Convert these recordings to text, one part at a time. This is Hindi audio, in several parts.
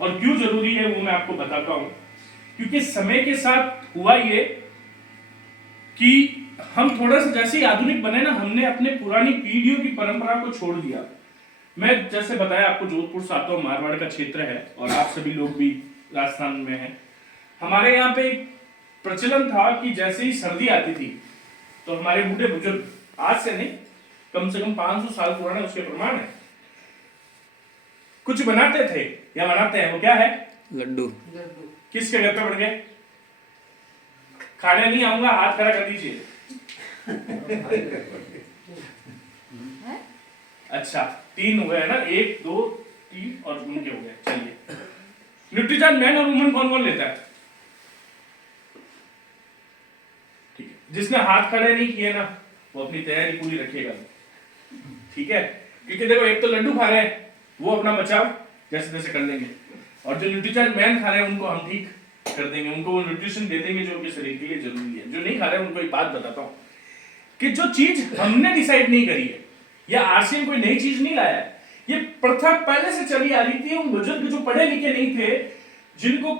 और क्यों जरूरी है वो मैं आपको बताता हूं। क्योंकि समय के साथ हुआ ये कि हम थोड़ा सा जैसे ही आधुनिक बने ना, हमने अपने पुरानी पीढ़ियों की परंपरा को छोड़ दिया। मैं जैसे बताया आपको, जोधपुर से आता हूं, मारवाड़ का क्षेत्र है और आप सभी लोग भी राजस्थान में हैं। हमारे यहाँ पे एक प्रचलन था कि जैसे ही सर्दी आती थी तो हमारे बूढ़े बुजुर्ग, आज से नहीं कम से कम 500 साल पुराने उसके प्रमाण है, कुछ बनाते थे या बनाते हैं। वो क्या है? लड्डू। किसके घर पे बन गए? खाने नहीं आऊंगा, हाथ खड़ा कर दीजिए। अच्छा, 3 हो गए ना, 1 2 3 और उनके हो गए। चलिए, न्यूट्रीजन मैन और वुमन कौन कौन लेता है? ठीक है, जिसने हाथ खड़े नहीं किए ना वो अपनी तैयारी पूरी रखिएगा। ठीक है, क्योंकि देखो एक तो लड्डू खा रहे हैं, वो अपना बचाव जैसे तैसे कर लेंगे, और जो न्यूट्रीजन मैन खा रहे हैं उनको हम ठीक कर देंगे, उनको वो न्यूट्रिशन दे देंगे जो उनके शरीर के लिए जरूरी है। जो नहीं खा रहे हैं उनको एक बात बताता हूं कि जो चीज हमने डिसाइड नहीं करी है या आरसीएम कोई नई चीज नहीं लाया है, ये प्रथा पहले से चली आ रही थी। उन बुजुर्ग जो पढ़े लिखे नहीं थे, जिनको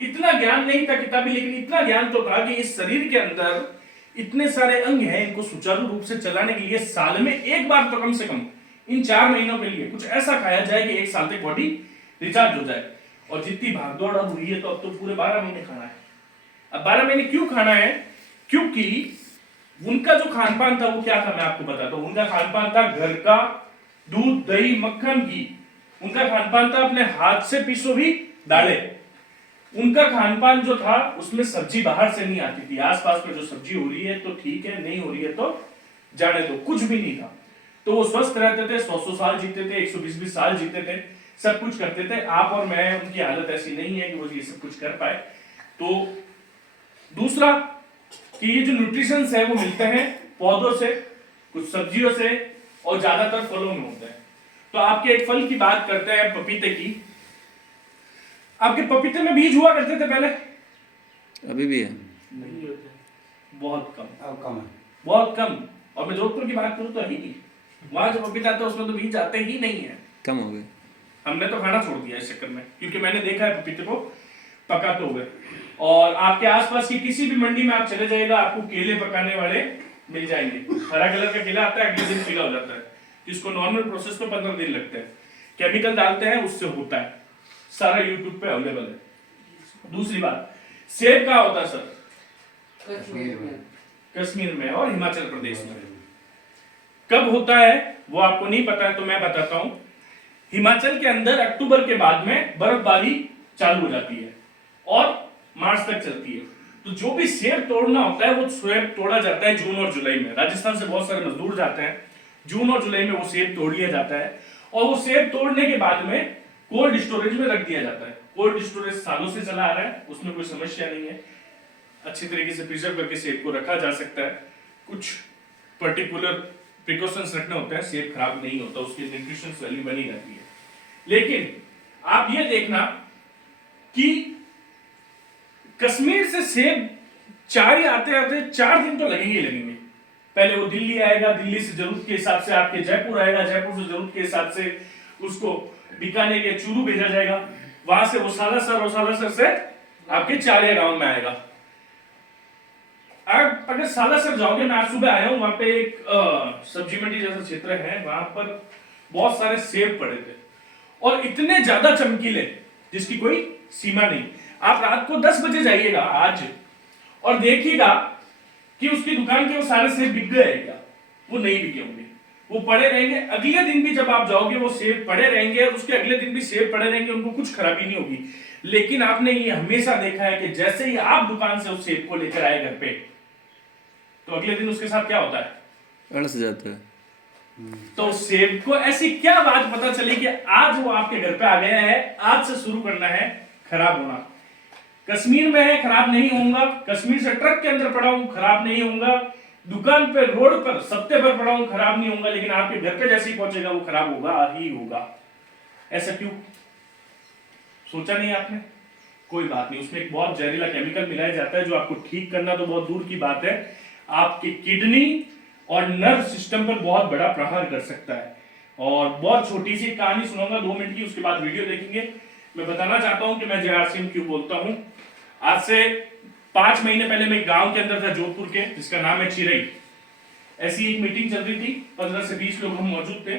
इतना ज्ञान नहीं था किताबी, लेकिन इतना ज्ञान तो था कि इस शरीर के अंदर इतने सारे अंग हैं, इनको सुचारू रूप से चलाने के लिए साल में एक बार तो कम से कम इन 4 महीनों के लिए कुछ ऐसा खाया जाए कि 1 साल तक बॉडी रिचार्ज हो जाए। और जितनी भागदौड़ अब हुई है तो अब तो पूरे 12 महीने खाना है। अब 12 महीने क्यों खाना है? क्योंकि उनका जो खान पान था वो क्या था मैं आपको बताता हूं। उनका खान पान था घर का दूध दही मक्खन घी। उनका खान पान था अपने हाथ से पीसो हुई दालें। उनका खान पान जो था उसमें सब्जी बाहर से नहीं आती थी। आसपास में जो सब्जी हो रही है तो ठीक है, नहीं हो रही है तो जाने दो, कुछ भी नहीं था। तो वो स्वस्थ रहते थे, 100 साल जीते थे, 120 साल जीते थे, सब कुछ करते थे। आप और मैं, उनकी हालत ऐसी नहीं है कि वो ये सब कुछ कर पाए। तो दूसरा कि ये जो न्यूट्रिशंस है वो मिलते हैं पौधों से, कुछ सब्जियों से और ज्यादातर फलों में होते हैं। तो आपके एक फल की बात करते हैं, पपीते की। आपके पपीते में बीज हुआ करते थे पहले? अभी भी है? नहीं होते, बहुत कम, कम है, बहुत कम। और मैं जोधपुर की बात करूं तो है ही नहीं, वहां जो पपीता आता है उसमें तो बीज आते ही नहीं है, कम हो गए। हमने तो खाना छोड़ दिया इस चक्कर में, क्योंकि मैंने देखा है पपीते को पकाते हुए। और आपके आसपास की किसी भी मंडी में आप चले जाएगा, आपको केले पकाने वाले मिल जाएंगे। हरा कलर का केला आता है, अगले दिन पीला हो जाता है। इसको नॉर्मल प्रोसेस में 15 दिन लगते हैं, केमिकल डालते हैं उससे होता है। सारा यूट्यूब पे अवेलेबल है। दूसरी बात, सेब कहाँ होता है सर? कश्मीर में और हिमाचल प्रदेश में। कब होता है वो आपको नहीं पता है तो मैं बताता हूं। हिमाचल के अंदर अक्टूबर के बाद में बर्फबारी चालू हो जाती है और मार्च तक चलती है। तो जो भी सेब तोड़ना होता है वो सेब तोड़ा जाता है जून और जुलाई में। राजस्थान से बहुत सारे मजदूर जाते हैं, जून और जुलाई में वो सेब तोड़ लिया जाता है और वो सेब तोड़ने के बाद में कोल्ड स्टोरेज में रख दिया जाता है। कोल्ड स्टोरेज सालों से चला आ रहा है, उसमें कोई समस्या नहीं है। अच्छी तरीके से प्रिजर्व करके सेब को रखा जा सकता है। कुछ पर्टिकुलर प्रिकॉशंस रखने होते हैं, सेब खराब नहीं होता, उसकी न्यूट्रिशन वैल्यू बनी रहती है। लेकिन आप ये देखना कि कश्मीर से सेब 4 आते आते 4 दिन तो लगेंगे लगेंगे। पहले वो दिल्ली आएगा, दिल्ली से जरूरत के हिसाब से आपके जयपुर आएगा, जयपुर से जरूरत के हिसाब से उसको बीकानेर के चूरू भेजा जाएगा, वहां से वो सालासर और सालासर से आपके चारिया गांव में आएगा। अगर सालासर जाओगे, मैं आज सुबह आया हूं, वहां पे एक सब्जी मंडी जैसा क्षेत्र है, वहां पर बहुत सारे सेब पड़े थे और इतने ज्यादा चमकीले जिसकी कोई सीमा नहीं। आप रात को 10 बजे जाइएगा आज और देखिएगा कि उसकी दुकान के वो सारे सेब बिक गए हैं क्या? वो नहीं बिके होंगे, वो पड़े रहेंगे। अगले दिन भी जब आप जाओगे वो सेब पड़े रहेंगे और उसके अगले दिन भी सेब पड़े रहेंगे, उनको कुछ खराबी नहीं होगी। लेकिन आपने ये हमेशा देखा है कि जैसे ही आप दुकान से उस सेब को लेकर आए घर पे, तो अगले दिन उसके साथ क्या होता है? अड़स जाता है। तो सेब को ऐसी क्या बात पता चली कि आज वो आपके घर पे आ गया है, आज से शुरू करना है खराब होना। कश्मीर में है, खराब नहीं होऊंगा। कश्मीर से ट्रक के अंदर पड़ा हूं, खराब नहीं होऊंगा। दुकान पे, रोड पर, सत्ते पर पड़ा हूं, खराब नहीं होऊंगा। लेकिन आपके घर पे जैसे ही पहुंचेगा वो खराब होगा ही होगा। ऐसा क्यों? सोचा नहीं आपने? कोई बात नहीं, उसमें एक बहुत जहरीला केमिकल मिलाया जाता है जो आपको ठीक करना तो बहुत दूर की बात है, आपकी किडनी और नर्व सिस्टम पर बहुत बड़ा प्रहार कर सकता है। और बहुत छोटी सी कहानी सुनाऊंगा 2 मिनट की, उसके बाद वीडियो देखेंगे। मैं बताना चाहता हूं कि मैं जेआरसीएम क्यों बोलता हूं। आज से 5 महीने पहले मैं एक गांव के अंदर था जोधपुर के, जिसका नाम है चिरई। ऐसी एक मीटिंग चल रही थी, 15 से 20 लोग हम मौजूद थे।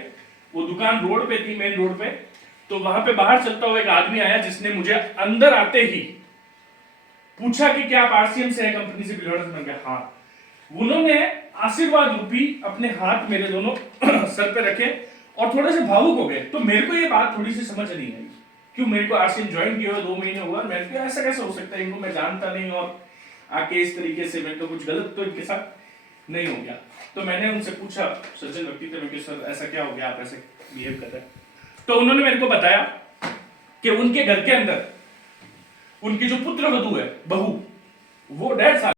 वो दुकान रोड पे थी, मेन रोड पे। तो वहां पे बाहर चलता हुआ एक आदमी आया, जिसने मुझे अंदर आते ही पूछा कि क्या आप आरसीएम से है, कंपनी से बिलोड़ से? मैं कहा हाँ। उन्होंने आशीर्वाद रूपी अपने हाथ मेरे दोनों सर पे रखे और थोड़े से भावुक हो गए। तो मेरे को ये बात थोड़ी सी समझ नहीं आई, क्यों मेरे को आरसीएम ज्वाइन किया हुआ 2 महीने हुआ, मैं ऐसा कैसे हो सकता है, इनको मैं जानता नहीं और आके इस तरीके से मैं तो कुछ गलत तो इनके साथ नहीं हो गया। तो मैंने उनसे पूछा, सज्जन व्यक्ति थे, मैं कि सर ऐसा क्या हो गया, आप ऐसे बिहेव कर रहे हैं? तो उन्होंने मेरे को बताया कि उनके घर के अंदर उनकी जो पुत्र वधू है, बहू, वो 1.5 साल